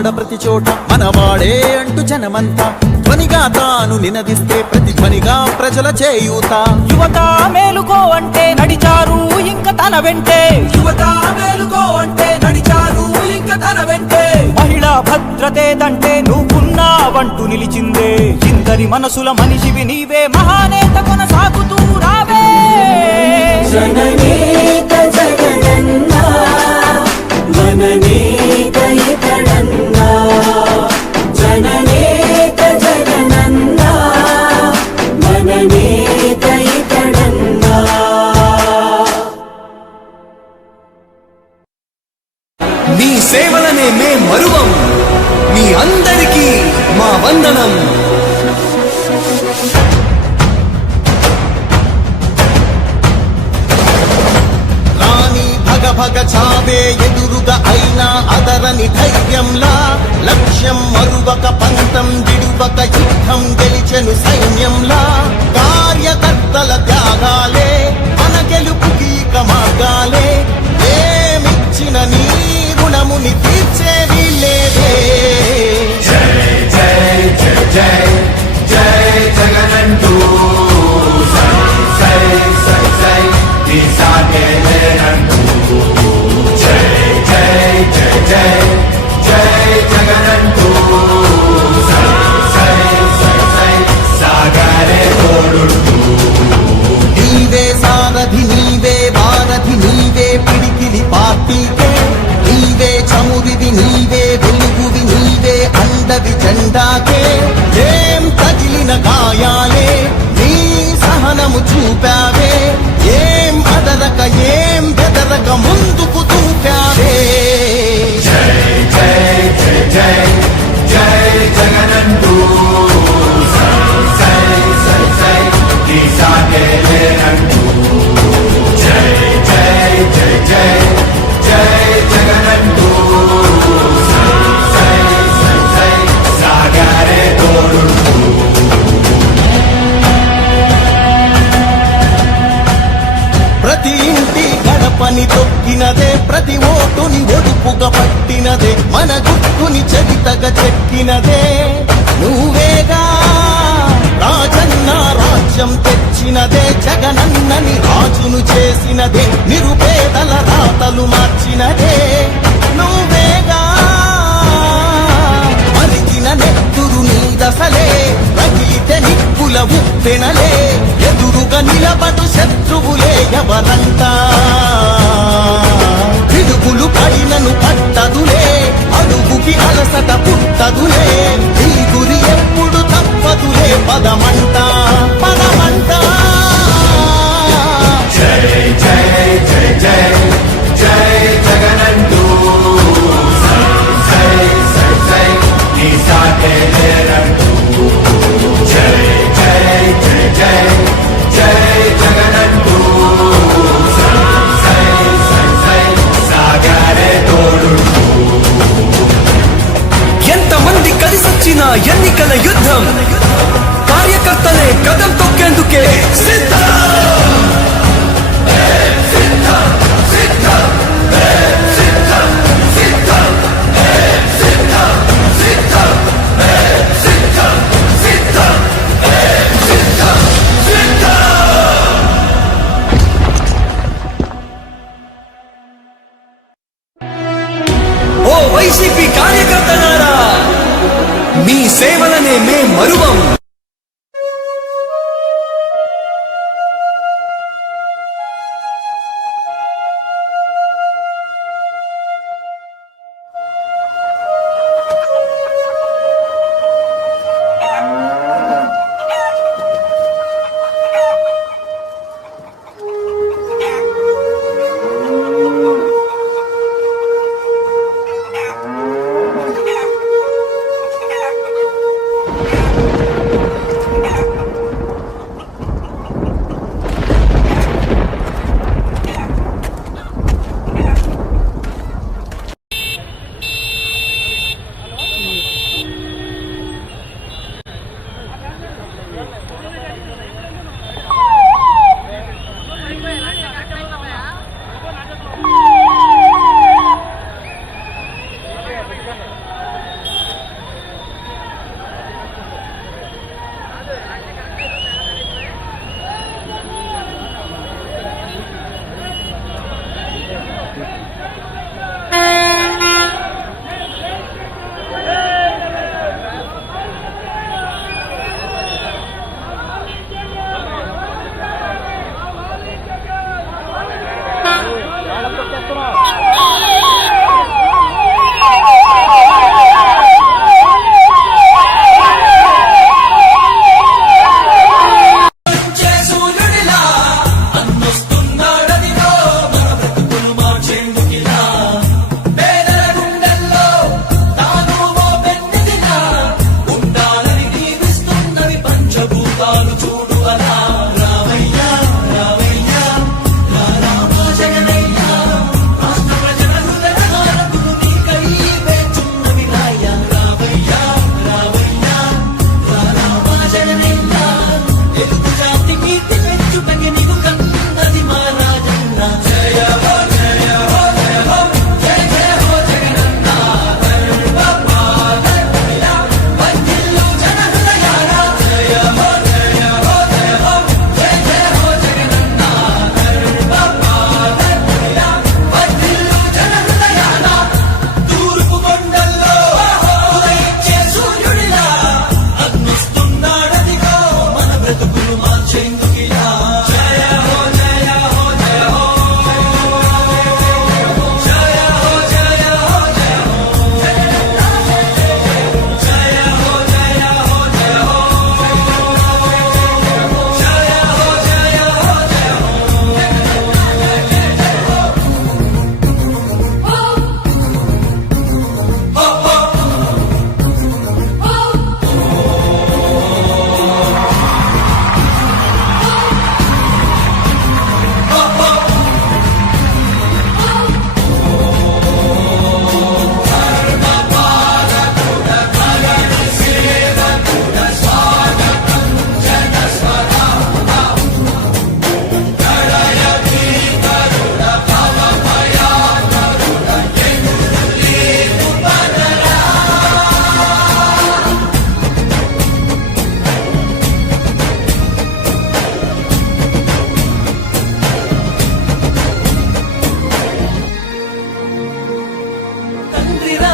వాడ ప్రతి చోట మనవాడే అంటూ జనమంతా ధ్వనిగా తాను నినదిస్తే ప్రతి ధ్వనిగా ప్రజల చేయూత. యువత మేలుకో అంటే నడిచారు ఇంక తన వెంటే, యువత మేలుకో అంటే నడిచారు ఇంక తన వెంటే. మహిళా భద్రతేదంటే నువ్వున్నావంటూ నిలిచిందే, ఇందరి మనసుల మనిషివి నీవే, మహానేత కొనసాగుతూ రావే. జననేత జగనన్నా మననేత ఇతడన్నా, జననేత జగనన్నా మననేత ఇతడన్నా. మీ సేవలనే మే మరువం, మీ అందరికీ మా వందనం. భగ చావే ఎదురుగా అయినా అదరని ధైర్యంలా, లక్ష్యం మరువక పంతం విడువక యుద్ధం గెలిచెను సైన్యంలా. కార్యకర్తల త్యాగాలే మన గెలుపుకి మార్గాలే, ఏమిచ్చిన నీ రుణముని తీర్చేది లేదే. జై జై జై జై జై జగనంటూ సై సై సై సై తీసాగే లేనంటూ. జై జై జై జై జై జగనంటూ సై సై సై సై సాగరే తోడుంటూ. నీవే సారథి నీవే వారధి నీవే పిడికిలి పార్టీకే, నీవే చమురివి నీవే వెలుగువి నీవే అండవి జెండాకే. ఏం తగిలిన గాయాలే నీ సహనము చూపావే, ఏం అదరక ఏం బెదరక ముందుకు చూపావే. జై జై జై జై జై జగనంటూ సై సై సై సై తీసాగే లేనంటూ. జై జై జై జై జై జగనంటూ సై సై సై సై సాగరే తోడుంటూ. ప్రతి ఇంటి గడపని తొక్కినదే, ప్రతి ఓటుని ఒడుపుగా పట్టినదే, మన గుట్టుని చరితగా చెక్కినదే నువ్వేగా. రాజన్న రాజ్యం తెచ్చినదే, జగనన్నని రాజును చేసినదే, నిరుపేదల రాతలు మార్చినదే నువ్వేగా. మరిగిన నెత్తురు నీ దశలే, రగిలితే నిప్పుల ఉప్పెనలే, ఎదురుగా నిలబడు శత్రువులే ఎవరంతా. పిడుగులు పడినను పట్టదులే, అడుగుకి అలసట పుట్టదులే, ఈ గురి ఎప్పుడు తప్పదులే, పదమంట పదమంట. జై జై జై జై జై జగనంటూ సై సై సై సై తీసాగే లేనంటూ. జై జై జై జై జై జగనంటూ సై సై సై సై సాగరే తోడుంటూ. ఎంతమంది కలిసొచ్చిన ఎన్నికల యుద్ధం, కార్యకర్తలే కదం తొక్కేందుకే సిద్ధం. ఓ వైసీపీ కార్యకర్తలారా, మీ సేవలనే మే మరువం.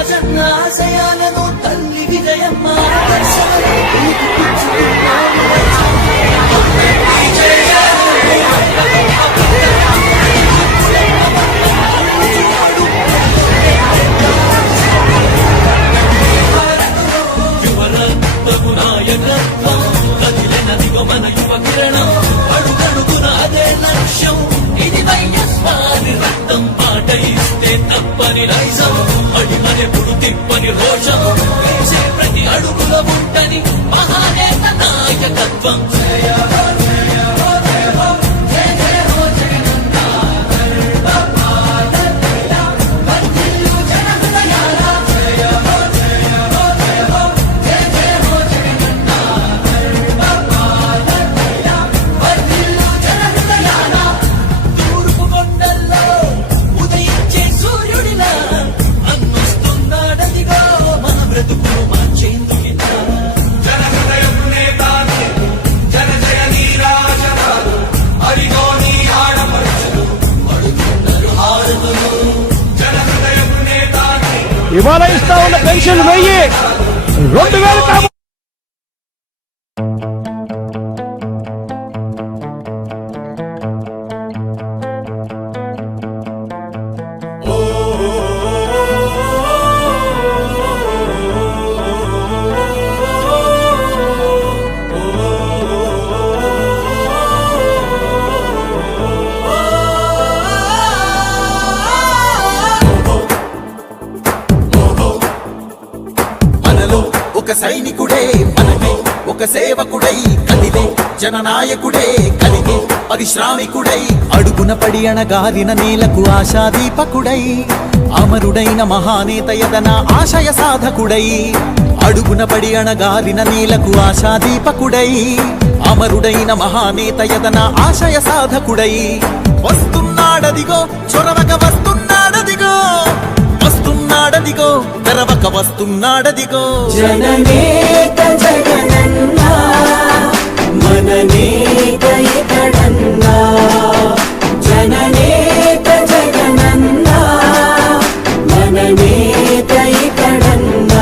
రాజన్న ఆశయాలను తల్లి విజయమ్మ ఆదర్శాలను పూర్తించుకున్నాము. యువరత్నపు నాయకత్వం కదిలినదిగో మన యువ కిరణం, అడుగడుగున అదే లక్ష్యం, ఇది వైఎస్ఆర్ రక్తం, మాట ఇస్తే తప్పని నైజం, అడిమనెప్పుడు తిప్పని రోషం, వేసే ప్రతి అడుగుల ఉంటని మహానేత నాయకత్వం. జయ హో జయ హో జయ హో జయ జయ హో జగనన్న గర్భపాలన వర్ధిల్లు జన హృదయాల. జయ హో జయ హో జయ హో జయ జయ హో జగనన్న గర్భపాలన వర్ధిల్లు జన హృదయాల. తూర్పు కొండల్లో ఉదయించే సూర్యుడిలా అన్నొస్తున్నాడదిగో మన బ్రతుకును మార్చేందుకిలా. జన హృదయం నేతాను జన జయ నీరాజనాలు అడిగో నీ ఆడపడుచులు అడుగున్నారు హారతులు. జన హృదయం నేతాను ఇవాళ ఇస్తా ఉన్న పెన్షన్ 1000 2000 మనలో ఒక సైనికుడే మనమే ఒక సేవకుడై కదిలే జననాయకుడే కలిగే పరిశ్రామికుడై అడుగున పడి అణగారిన నేలకు ఆశాదీపకుడై అమరుడైన మహానేత యదన ఆశయ సాధకుడై అడుగున పడి అణగారిన నేలకు ఆశాదీపకుడై అమరుడైన మహానేత యదన ఆశయ సాధకుడై వస్తున్నాడదిగో చొరవక వస్తున్నాడదిగో వస్తున్నాడదిగో తెరవక వస్తున్నాడదిగో జననేత జగనన్న మననేత ఇతడన్న. జననేత జగనన్న మననేత ఇతడన్న.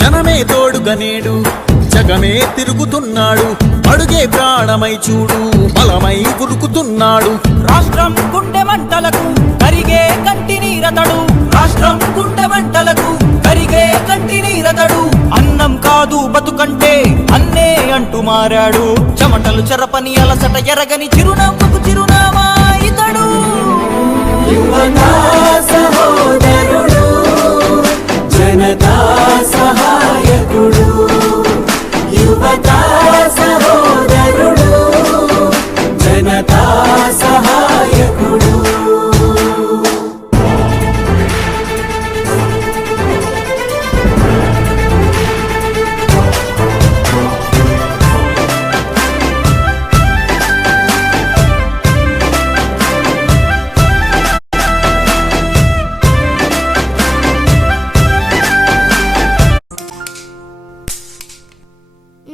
జనమే తోడుగా నేడు జగమే తిరుగుతున్నాడు అడుగే ప్రాణమై చూడు బలమై ఉరుకుతున్నాడు రాష్ట్రం గుండె మంటలకు కరిగే కంటి నీరతడు, రాష్ట్రం గుండె మంటలకు కరిగే కంటి నీరతడు. అన్నం కాదు బతుకంటే అన్నే అంటూ మారాడు, చెమటలు చెరపని అలసట ఎరగని చిరునవ్వుకు చిరునామా ఇతడు. యువతా సహోదరుడు జనతా సహాయకుడు. యువతా సహోదరుడు జనతా సహాయకుడు.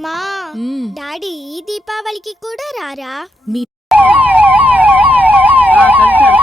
మా డాడీ ఈ దీపావళికి కూడా రారా? కలిశారు